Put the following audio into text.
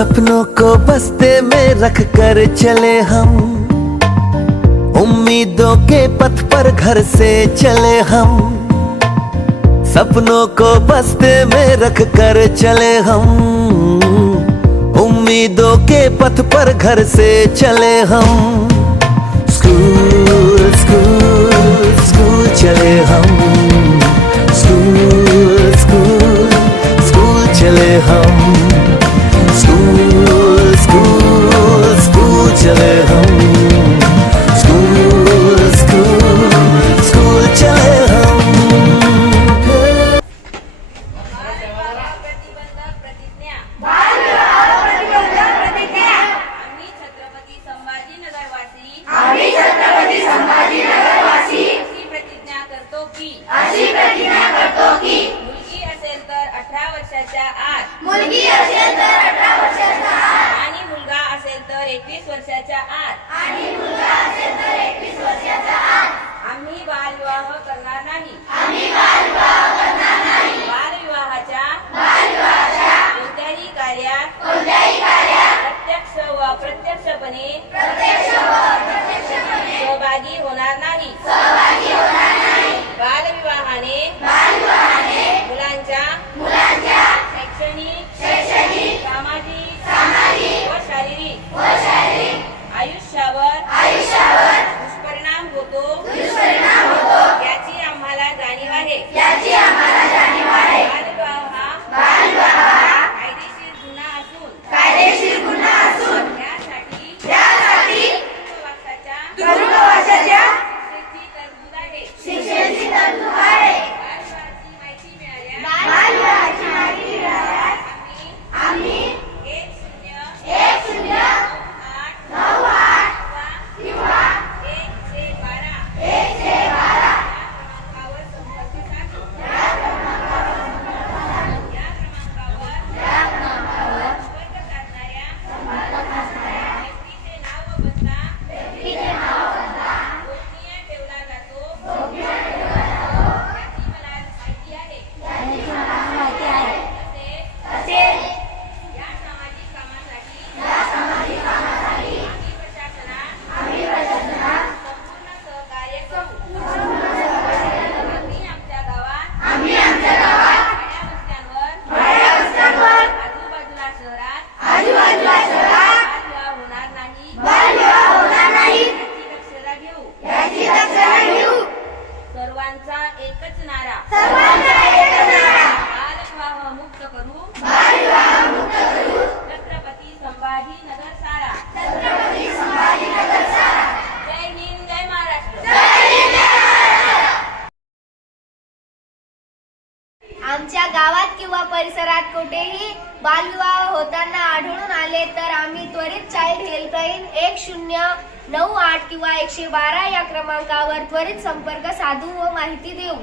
सपनों को बस्ते में रख कर चले हम, उम्मीदों के पथ पर घर से चले हम। सपनों को बस्ते में रख कर चले हम, उम्मीदों के पथ पर घर से चले हम। स्कूल स्कूल स्कूल चले हम, स्कूल स्कूल स्कूल चले हम, स्कूल स्कूल स्कूल चले हम, स्कूल स्कूल स्कूल चले हम। मुलगी असेल तर 18 वर्षाच्या आत आणि मुलगा असेल तर 21 वर्षाच्या आत आम्ही बालविवाह करणार नाही। बालविवाहाच्या कोणत्याही कार्यात प्रत्यक्ष व अप्रत्यक्षपणे सहभागी होणार नाही। बालविवाहाने मुलांच्या शैक्षणिक, सामाजिक व शारीरिक आयुष्यावर दुष्परिणाम होतो याची आम्हाला जाणीव आहे। बालविवाह हा कायदेशीर गुन्हा असून त्यासाठी तुरुंगवासाच्या शिक्षेची तरतूद आहे। बालविवाहाची माहिती मिळाल्यास आम्ही 1098 किंवा 112 या क्रमांकावर संपर्क साधू। या क्रमांकावर संपर्क साधणाऱ्या व्यक्तीचे नाव व पत्ता गोपनीय ठेवला जातो याची मला माहिती आहे। तसेच या सामाजिक कामासाठी आम्ही प्रशासनास संपूर्ण सहकार्य करू। आम्ही आमच्या गावात भाड्या वस्त्यांवर आजूबाजूला शहरात बालविवाह होणार नाही याची दक्षता घेऊ। सर्वांचा एकच नारा बालविवाह मुक्त करू। छत्रपती संभाजीनगर सारा। जय हिंद, जय महाराष्ट्र। आमच्या गावात किंवा परिसरात कुठेही बालविवाह होताना आढळून आले तर आम्ही त्वरित चाइल्ड हेल्पलाईन 1098 किंवा 112 या क्रमांकावर त्वरित संपर्क साधू व माहिती देऊ।